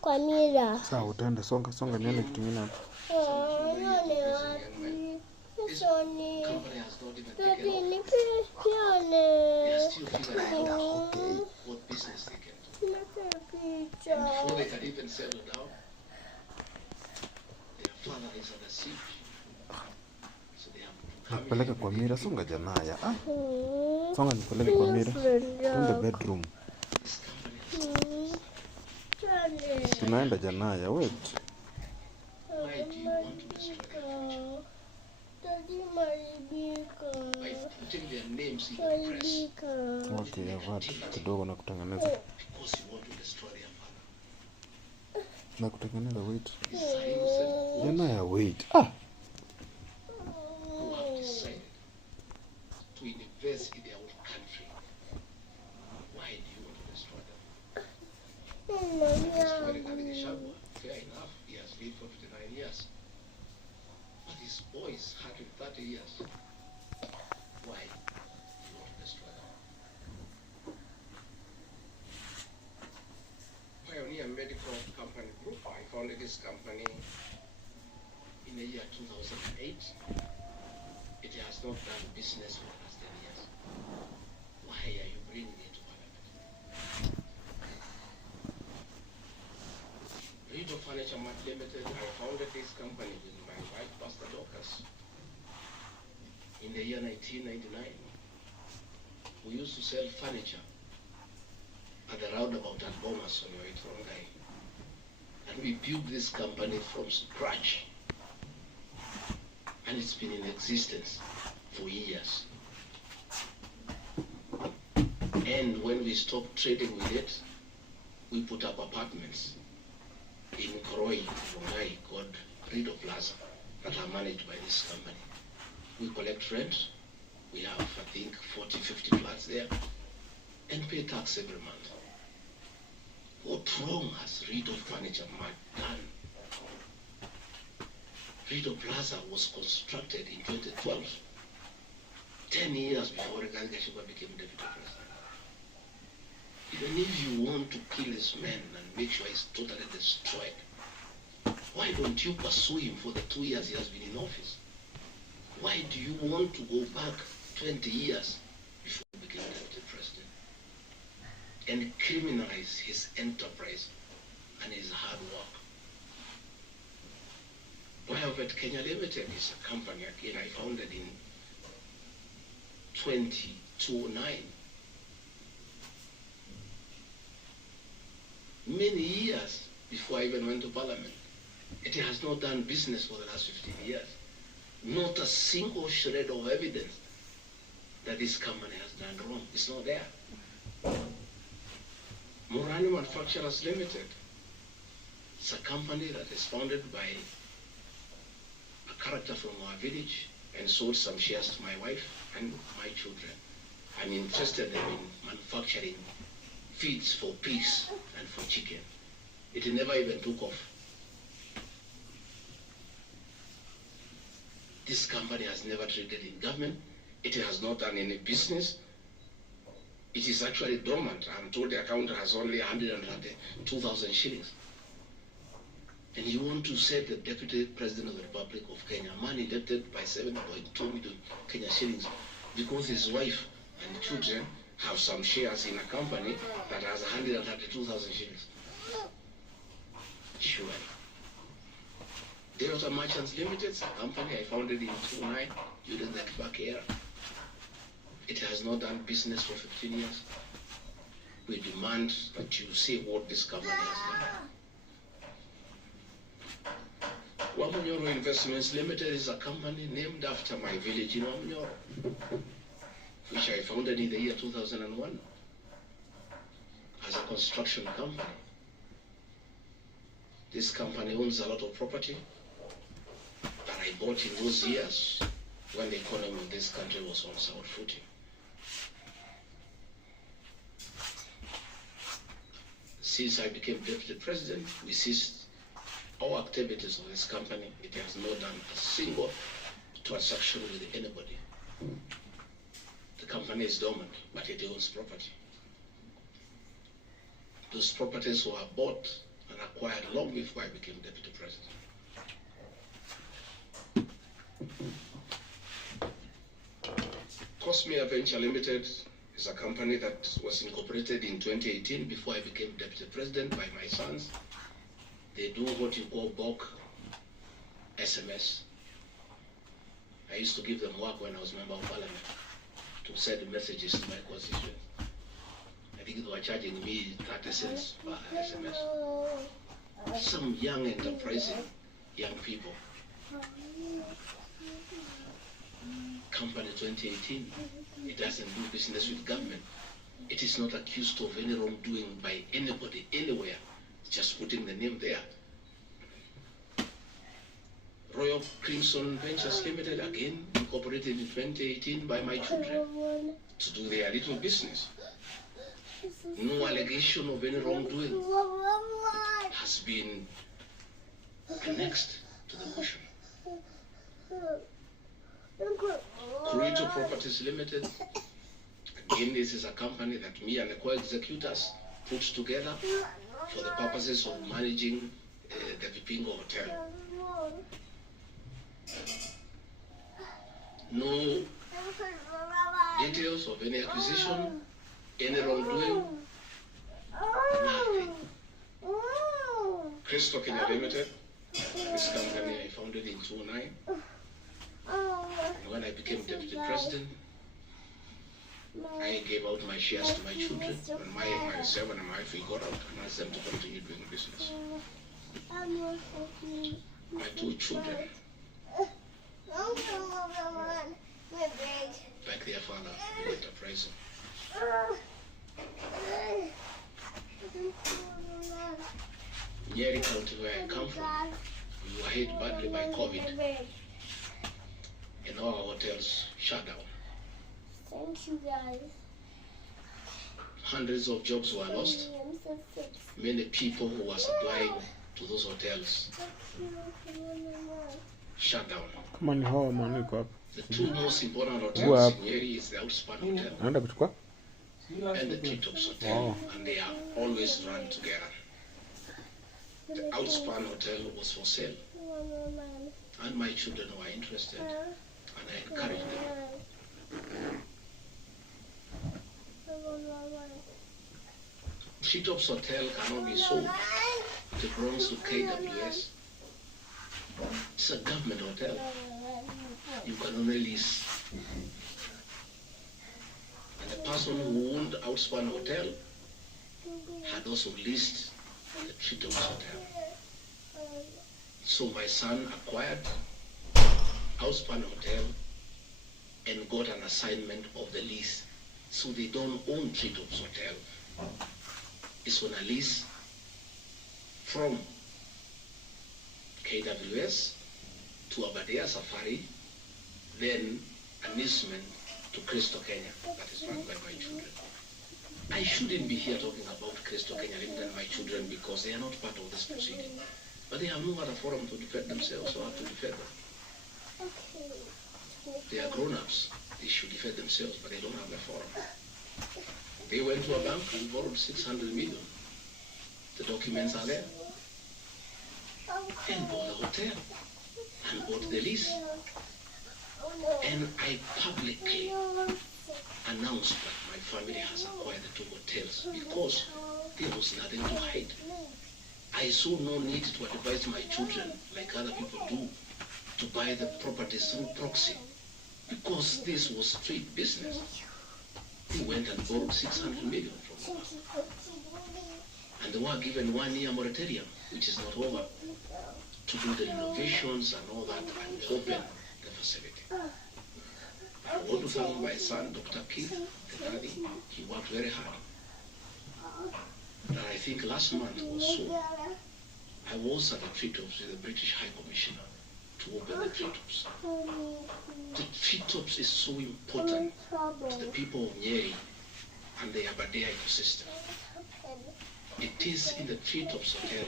kwa mira. Sawa, utaenda songa nione kitu kingine hapa. Nione wapi? Usoni. Dadi nione. Okay. What business they can do. Picha. Before they can even settle down, their father is under siege. So they have to come Nakupeleka kwa mira, songa janaya. Songa nipeleke kwa mira. In the bedroom. this company has Tunaenda janaya, wait. why do you want to destroy their future? Dadi maribika. By putting their names in the press Okay, watu kidogo na kutengeneza. because you want to destroy their father. Na kutengeneza, wait. These are innocent Janaya, wait. who have decided to invest in their own country. Why do you want to destroy them? Destroy the Gachagua. Fair enough, he has lived for 59 years. But his boys, 130 years. Why do you want to destroy them? Pioneer Medical Company Group, I founded this company in the year 2008. It has not done business for the last 10 years. Why are you bringing it to Parliament? Rido Furniture Mart Limited, I founded this company with my wife, Pastor Dorcas, in the year 1999. We used to sell furniture at the roundabout at Bomas on your Itrongai. And we built this company from scratch. And it's been in existence for years. And when we stopped trading with it, we put up apartments in Koroi, Rongai, called Rido Plaza, that are managed by this company. We collect rent. We have, I think, 40, 50 flats there, and pay tax every month. What wrong has Rido Furniture Mart done? Rido Plaza was constructed in 2012, 10 years before Gachagua became deputy president. Even if you want to kill this man and make sure he's totally destroyed, why don't you pursue him for the 2 years he has been in office? Why do you want to go back 20 years before he became deputy president and criminalize his enterprise and his hard work? Biovet Kenya Limited is a company, again, I founded in 2009. Many years before I even went to Parliament. It has not done business for the last 15 years. Not a single shred of evidence that this company has done wrong. It's not there. Morani Manufacturers Limited. It's a company that is founded by a character from our village and sold some shares to my wife and my children. I'm interested in manufacturing feeds for pigs and for chicken. It never even took off. This company has never traded in government. It has not done any business. It is actually dormant. I'm told the account has only 102,000 shillings. And you want to set the Deputy President of the Republic of Kenya, a man indebted by 7.2 million Kenya shillings, because his wife and children have some shares in a company that has 132,000 shillings. Sure. Delta Merchants Limited, a company I founded in 2009 during the Kibaki era. It has not done business for 15 years. We demand that you say what this company has done. Wamunyoro Investments Limited is a company named after my village in Wamunyoro, which I founded in the year 2001 as a construction company. This company owns a lot of property that I bought in those years when the economy of this country was on sound footing. Since I became deputy president, we ceased all activities of this company. It has not done a single transaction with anybody. The company is dormant, but it owns property. Those properties were bought and acquired long before I became deputy president. Cosmere Venture Limited is a company that was incorporated in 2018 before I became deputy president by my sons. They do what you call bulk SMS. I used to give them work when I was member of parliament to send messages to my constituents. I think they were charging me 30 cents per SMS. Some young enterprising young people. Company 2018, it doesn't do business with government. It is not accused of any wrongdoing by anybody, anywhere. Just putting the name there. Royal Crimson Ventures Limited, again incorporated in 2018 by my children to do their little business. No allegation of any wrongdoing has been annexed to the motion. Kurito Properties Limited, again this is a company that me and the co-executors put together for the purposes of managing the Vipingo Hotel. No details of any acquisition, any wrongdoing, nothing. Crystal Kenya Limited, this company I founded in 2009. And when I became deputy president, I gave out my shares to my children, and myself and my wife, we got out and asked them to continue doing business. My two children, like their father, went to prison. Nyeri County, where I come from, we were hit badly by COVID, and all our hotels shut down. Thank you, guys. Hundreds of jobs were lost. Many people who were supplying to those hotels shut down. Come on home, man, wake up. The two most important hotels in Nyeri is the Outspan Hotel Naenda kuchukua? and the Treetops Hotel, and they are always run together. The Outspan Hotel was for sale, and my children were interested, and I encouraged them. Treetops Hotel cannot be sold. It belongs to KWS. It's a government hotel. You can only lease. And the person who owned Outspan Hotel had also leased the Treetops Hotel. So my son acquired Outspan Hotel and got an assignment of the lease. So they don't own Treetops Hotel. It's on a lease from KWS to Abadea Safari, then an easement to Crystal Kenya, that is run by my children. I shouldn't be here talking about Crystal Kenya Limited and my children because they are not part of this proceeding. But they have no other forum to defend themselves, so I have to defend them. They are grown-ups. They should defend themselves, but they don't have a forum. They went to a bank and borrowed 600 million. The documents are there. And bought a hotel. And bought the lease. And I publicly announced that my family has acquired the two hotels because there was nothing to hide. I saw no need to advise my children, like other people do, to buy the properties through proxy because this was street business. They went and borrowed 600 million from the bank. And they were given 1 year moratorium, which is not over, to do the renovations and all that and open the facility. I want to thank my son, Dr. Keith, the daddy. He worked very hard. And I think last month or so, I was at the Treetops with the British High Commissioner to open the Treetops. The Treetops is so important to the people of Nyeri and the Abadea ecosystem. It is in the Treetops Hotel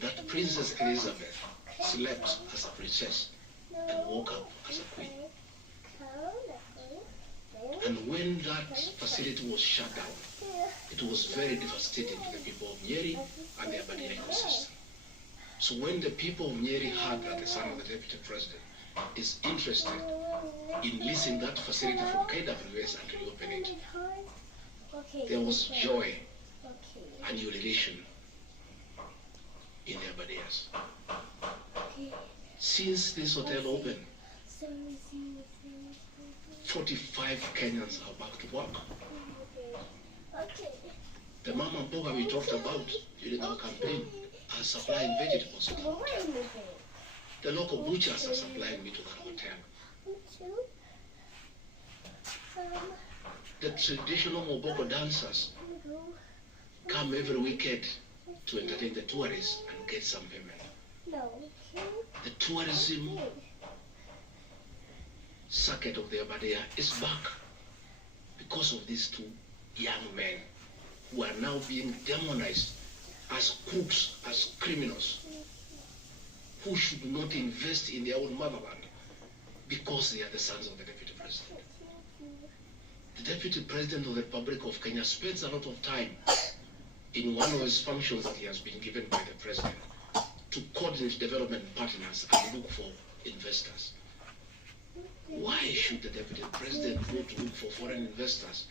that Princess Elizabeth slept as a princess and woke up as a queen. And when that facility was shut down, it was very devastating to the people of Nyeri and the Abadia ecosystem. So when the people of Nyeri heard that the son of the deputy president is interested in leasing that facility from KWS and reopening it, there was joy and jubilation in the Abadias. Since this hotel opened, 45 Kenyans are back to work. The mama mboga we talked about during our campaign are supplying vegetables to the hotel. The local butchers are supplying meat to that hotel. The traditional Moboko dancers come every weekend to entertain the tourists and get some payment. The tourism circuit of the Abadia is back because of these two young men who are now being demonized as crooks, as criminals, who should not invest in their own motherland because they are the sons of the deputy president. The deputy president of the Republic of Kenya spends a lot of time in one of his functions that he has been given by the president to coordinate development partners and look for investors. Why should the deputy president go to look for foreign investors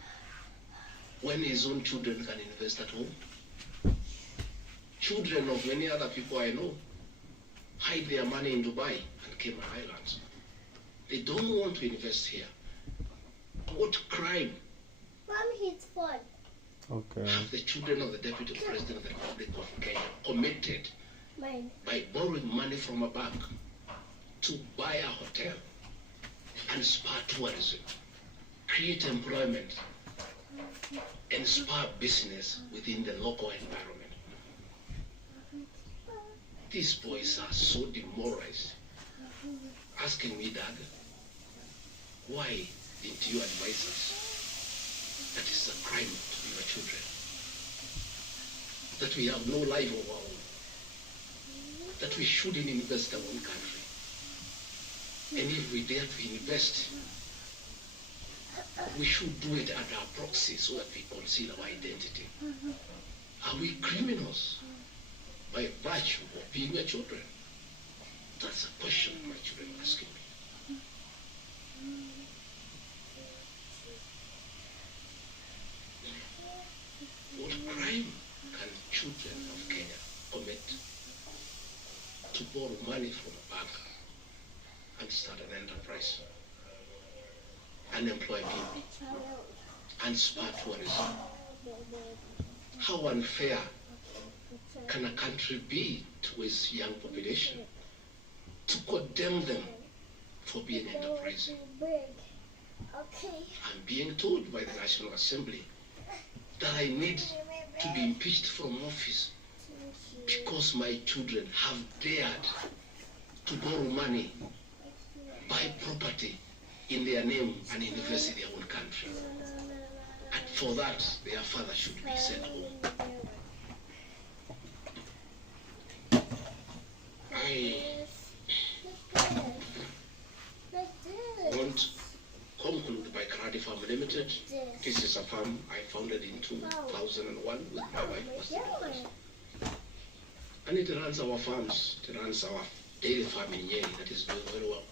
when his own children can invest at home? Children of many other people I know hide their money in Dubai and Cayman Islands. They don't want to invest here. What crime It's fun. have the children of the deputy president of the Republic of Kenya committed by borrowing money from a bank to buy a hotel and spur tourism, create employment, and spur business within the local environment? These boys are so demoralized, asking me, Dad, why didn't you advise us that it's a crime to be your children, that we have no life of our own, that we shouldn't invest in our own country, and if we dare to invest, we should do it at our proxy so that we conceal our identity. Are we criminals by virtue of being your children? That's a question my children are asking me. What crime can children of Kenya commit to borrow money from a bank and start an enterprise, and employ people, and spur tourism? How unfair can a country be to its young population to condemn them for being enterprising? I'm being told by the National Assembly that I need to be impeached from office because my children have dared to borrow money, buy property in their name, and invest in their own country. And for that, their father should be sent home. I want to conclude by Karadi Farm Limited. This is a farm I founded in 2001 with my wife, and it runs our farms. It runs our dairy farm in Nyeri that is doing very well.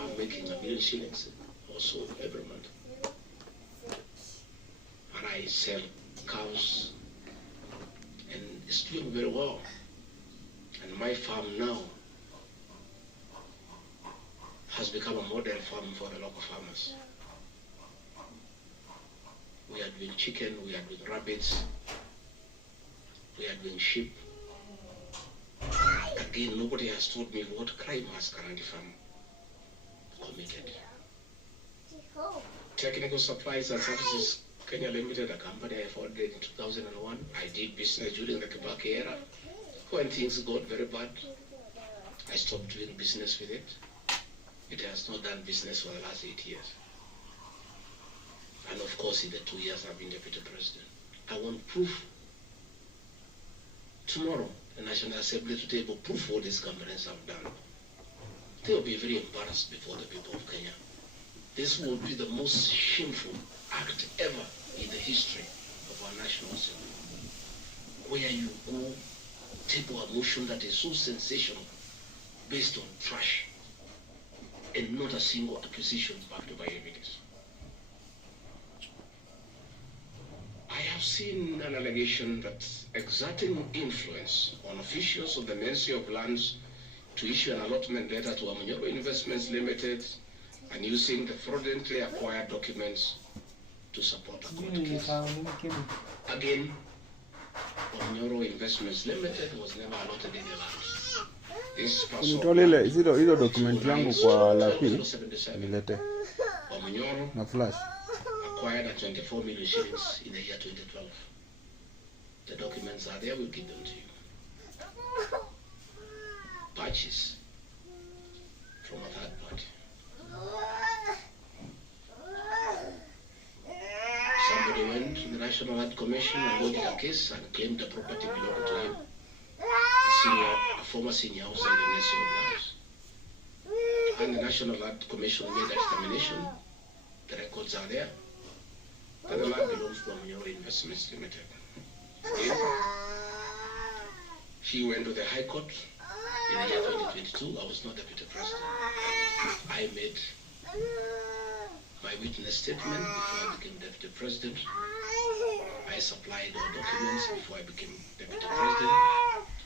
I'm making $1 million shillings also every month. And I sell cows, and it's doing very well. And my farm now has become a model farm for the local farmers. We are doing chicken, we are doing rabbits, we are doing sheep. Again, nobody has told me what crime has Karandi Farm committed. Technical Supplies and Services Kenya Limited, a company I founded in 2001. I did business during the Kibaki era. When things got very bad, I stopped doing business with it. It has not done business for the last 8 years. And of course, in the 2 years I've been deputy president. I want proof. Tomorrow, the National Assembly to table proof what these companies have done. They will be very embarrassed before the people of Kenya. This will be the most shameful act ever in the history of our National Assembly, where you go table a motion that is so sensational, based on trash, and not a single accusation backed by evidence. I have seen an allegation that exerting influence on officials of the Ministry of Lands to issue an allotment letter to Amanyoro Investments Limited and using the fraudulently acquired documents to support a court case. Again, Amanyoro Investments Limited was never allotted any land. This Nitolele hizo document yangu kwa lapi nilete Amanyoro na flash acquired at 24 million shillings in the year 2012. The documents are there, we'll give them to you. Purchase from a third party. Somebody went to the National Land Commission and lodged a case and claimed the property belonged to him. A former senior outside the Ministry of Lands. And the National Land Commission made a determination. The records are there. That the land belongs to Amanyoro Investments Limited. Then, he went to the High Court in the year 2022. I was not deputy president. I made my witness statement before I became deputy president. I supplied all documents before I became deputy president.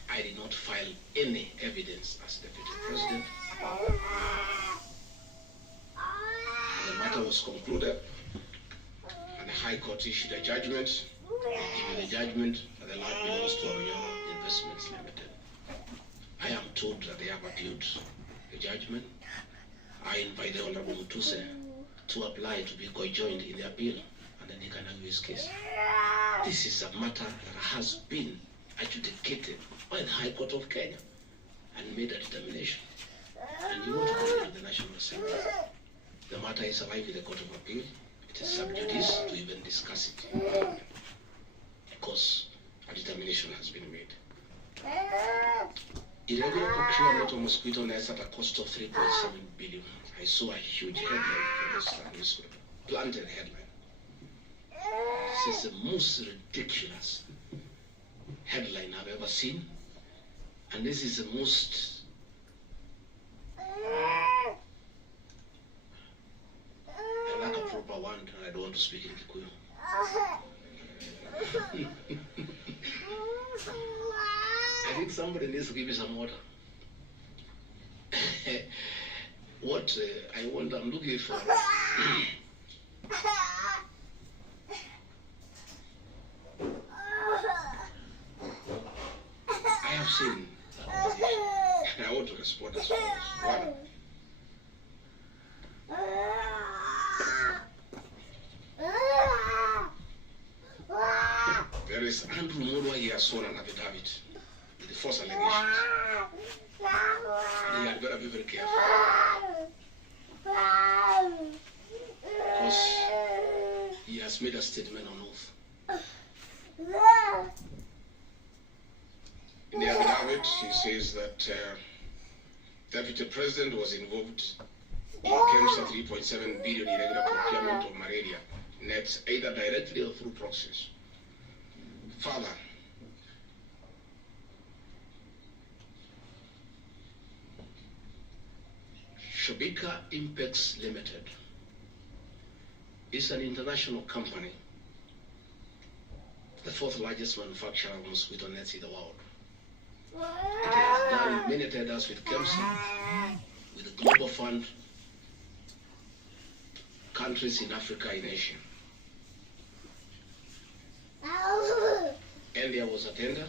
I did not file any evidence as deputy president. The matter was concluded, and the High Court issued a judgment. With the judgment that the land belongs to Amanyoro Investments Limited. I am told that they have appealed the judgment. I invite the Honorable Mutuse to apply to be co-joined in the appeal, and then he can argue his case. This is a matter that has been adjudicated by the High Court of Kenya and made a determination. And you want to go to the National Assembly. The matter is alive in the Court of Appeal. It is sub judice to even discuss it, because a determination has been made. Irregular procurement of mosquito nets at a cost of 3.7 billion. I saw a huge headline for this newspaper, planted headline. This is the most ridiculous headline I've ever seen, and this is the most I lack a proper one, and I don't want to speak in Kikuyu. I think somebody needs to give me some water. What I'm looking for. I have seen and I want to respond as follows. One, there is Andrew Murwa, he has sworn an affidavit with the false allegations. And he had better be very careful. Because he has made a statement on oath. In the affidavit, he says that Deputy President was involved in KEMSA 3.7 billion irregular procurement of malaria nets, either directly or through proxies. Further, Shobika Impex Limited is an international company, the fourth largest manufacturer of mosquito nets in the world. It has done many tenders with KEMSA, with the Global Fund, countries in Africa and Asia. And there was a tender.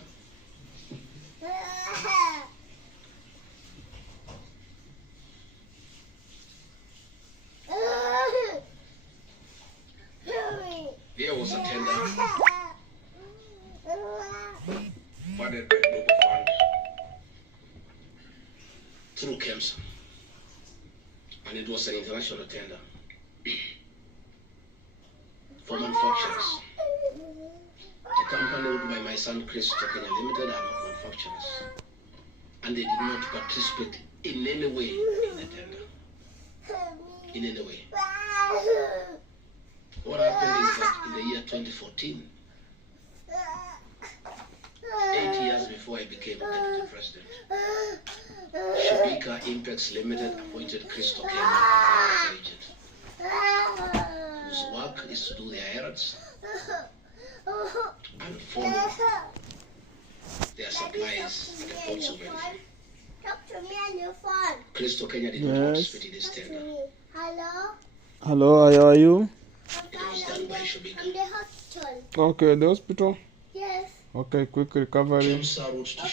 There was a tender funded by Global Fund through KEMSA, and it was an international tender for manufacturers. The company owned by my son Chris Kenya Limited are not manufacturers, and they did not participate in any way in the tender. In any way. What happened is that in the year 2014, 8 years before I became deputy president, Shabika Impex Limited appointed Crystal Kenya as agent, whose work is to do their errands and follow their supplies at the ports of entry. Talk to me on your phone. Crystal Kenya did not participate in this tender. Hello? Hello, how are you? It was done by Shabika. I'm the hospital. Okay, the hospital. Yes. Okay, quick recovery. James Road to